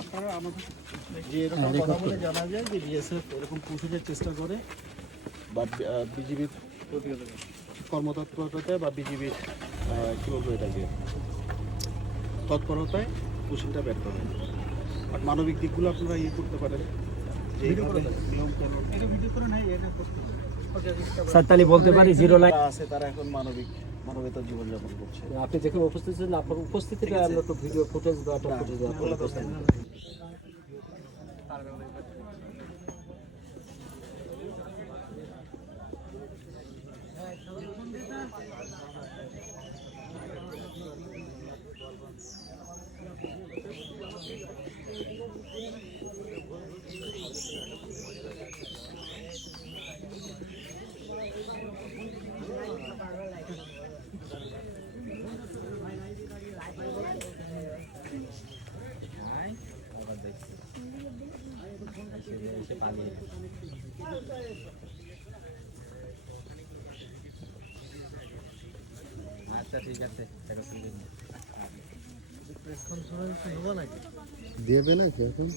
আপনারা আমাদের যে এরকম কথা বলে জানা যায় যে বিএসএফ এরকম পুষিদের চেষ্টা করে বা বিজিবির কর্মতৎপরতায় বা বিজিবির কী বলবো এটাকে তৎপরতায় পুষিনটা বের করে। আর মানবিক দিকগুলো আপনারা ইয়ে করতে পারেন যে নিয়ম কানুন সাতালি বলতে পারি জিরো লাইন আছে, তারা এখন মানবতার জীবনযাপন করছে। আপনি যেখানে উপস্থিত ছিলেন আপনার উপস্থিতিটা আমরা একটু ভিডিও ফুটেজ বা একটা ফুটেজ আপলোড করতে আচ্ছা ঠিক আছে দেবে না কি এখন?